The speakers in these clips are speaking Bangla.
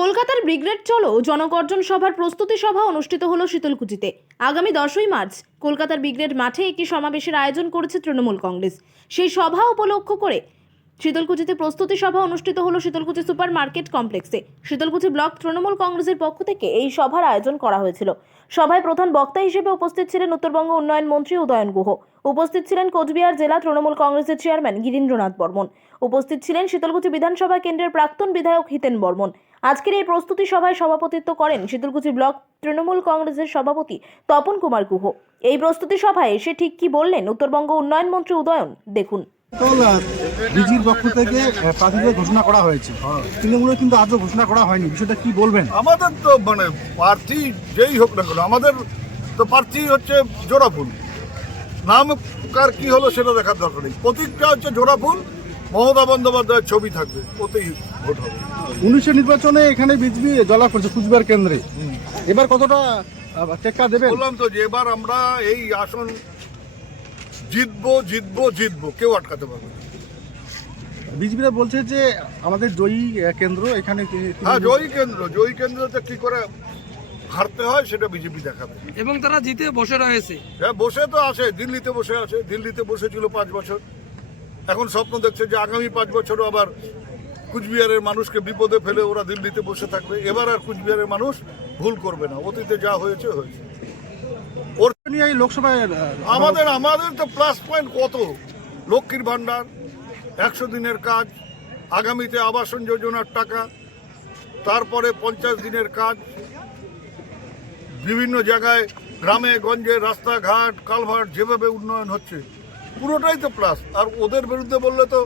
কলকাতার ব্রিগেড চলো জনগর্জন সভার প্রস্তুতি সভা অনুষ্ঠিত হলো শীতলকুচিতে। আগামী দশই মার্চ কলকাতার ব্রিগেড মাঠে একটি সমাবেশের আয়োজন করেছে তৃণমূল কংগ্রেস। সেই সভা উপলক্ষ করে শীতলকুচিতে প্রস্তুতি সভা অনুষ্ঠিত হলো শীতলকুচি সুপার মার্কেট কমপ্লেক্সে। শীতলকুচি ব্লক তৃণমূল কংগ্রেসের পক্ষ থেকে এই সভার আয়োজন করা হয়েছিল। সভায় প্রধান বক্তা হিসেবে উপস্থিত ছিলেন উত্তরবঙ্গ উন্নয়ন মন্ত্রী উদয়ন গুহ। উপস্থিত ছিলেন কোচবিহার জেলা তৃণমূল কংগ্রেসের চেয়ারম্যান গিরীন্দ্রনাথ বর্মন। উপস্থিত ছিলেন শীতলকুচি বিধানসভা কেন্দ্রের প্রাক্তন বিধায়ক হিতেন বর্মন। আজকের এই প্রস্তুতি সভায় সভাপতিত্ব করেন শীতলকুচি ব্লক তৃণমূল কংগ্রেসের সভাপতি তপন কুমার গুহ। এই প্রস্তুতি সভায় এসে ঠিক কি বললেন উত্তরবঙ্গ উন্নয়ন মন্ত্রী উদয়ন? দেখুন। বিজির পক্ষ থেকে প্রার্থীদের ঘোষণা করা হয়েছে। তৃণমূলের কিন্তু আজও ঘোষণা করা হয়নি। বিষয়টা কি বলবেন? আমাদের তো মানে প্রার্থী যেই হোক না কেন আমাদের তো প্রার্থী হচ্ছে জোড়া ফুল। নাম কার কি হলো সেটা দেখার দরকার নেই। প্রতীকটা হচ্ছে জোড়া ফুল মমতা বন্দ্যোপাধ্যায়ের ছবি থাকবে ওতেই ভোট হবে। উনিশের নির্বাচনে এখানে বিজেপি জলা করছে কুচবিহার কেন্দ্রে। এবার কতটা টেক্কা দেবেন? বললাম তো যে এবার আমরা এই আসন জিতবো জিতবো জিতবো কেউ আটকাতে পারবে না। বিজেপিরা বলছে যে আমাদের জয়ী কেন্দ্র এখানে কি- হ্যাঁ জয়ী কেন্দ্র জয়ী কেন্দ্রতে কি করে হারতে হয় সেটা বিজেপি দেখাবে। এবং তারা জিতে বসে রয়েছে। হ্যাঁ বসে তো আছে দিল্লিতে বসে আছে দিল্লিতে বসেছিল পাঁচ বছর। এখন স্বপ্ন দেখছে যে আগামী পাঁচ বছরও আবার কুচবিহারের মানুষকে বিপদে ফেলে ওরা দিল্লিতে বসে থাকবে। এবার আর কুচবিহারের মানুষ ভুল করবে না। অতীতে যা হয়েছে হয়েছে। ওর নিয়ে লোকসভায় আমাদের আমাদের তো প্লাস পয়েন্ট কত? লক্ষ্মীর ভাণ্ডার একশো দিনের কাজ আগামীতে আবাসন যোজনার টাকা তারপরে পঞ্চাশ দিনের কাজ বিভিন্ন জায়গায় গ্রামে গঞ্জে রাস্তাঘাট কালভার্ট যেভাবে উন্নয়ন হচ্ছে পুরোটাই তো প্লাস আর ওদের বিরুদ্ধে বললে তো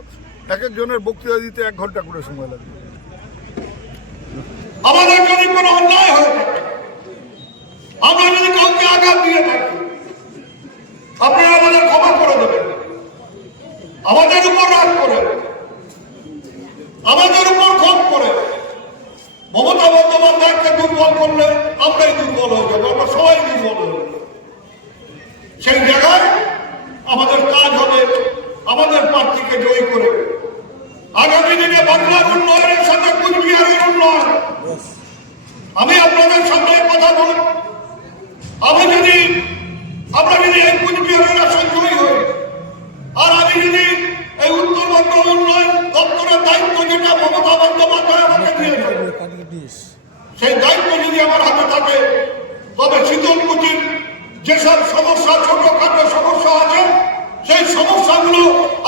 এক একজনের বক্তৃতা দিতে এক ঘণ্টা করে সময় লাগবে। আমাদের যদি কোনো অন্যায় আমরা যদি কাউকে আঘাত দিয়ে থাকি, আপনারা আমাদের ক্ষমা করে দেবেন। আমাদের উপর রাগ করে, আমাদের উপর ক্ষোভ করে। মমতা বন্দ্যোপাধ্যায়কে দুর্বল করলে আমরাই দুর্বল হয়ে যাব, আমরা সবাই দুর্বল হয়ে যাব। সেই জায়গায় আমাদের কাজ হবে আমাদের প্রার্থীকে জয়ী করে আগামী দিনে বাংলার উন্নয়নের সাথে কুচবিহারের উন্নয়ন আমি আপনাদের সামনে কথা বলি আমি যদি আমরা যদি এই কুচবিহারের আসন জয়ী হই, আর আমি যদি এই উত্তরবঙ্গ উন্নয়ন দপ্তরের দায়িত্ব যেটা, মমতা বন্দ্যোপাধ্যায় আমাকে দিয়েছে সেই দায়িত্ব যদি আমার হাতে থাকে, তবে শীতলকুচির যেসব সমস্যা, ছোটখাটো সমস্যা আছে, সেই সমস্যাগুলো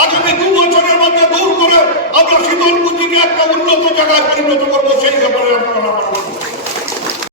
আগামী দু বছরের মধ্যে দূর করে আমরা শীতলকুচিকে একটা উন্নত জায়গায় পরিণত করব, সেই ব্যাপারে আমরা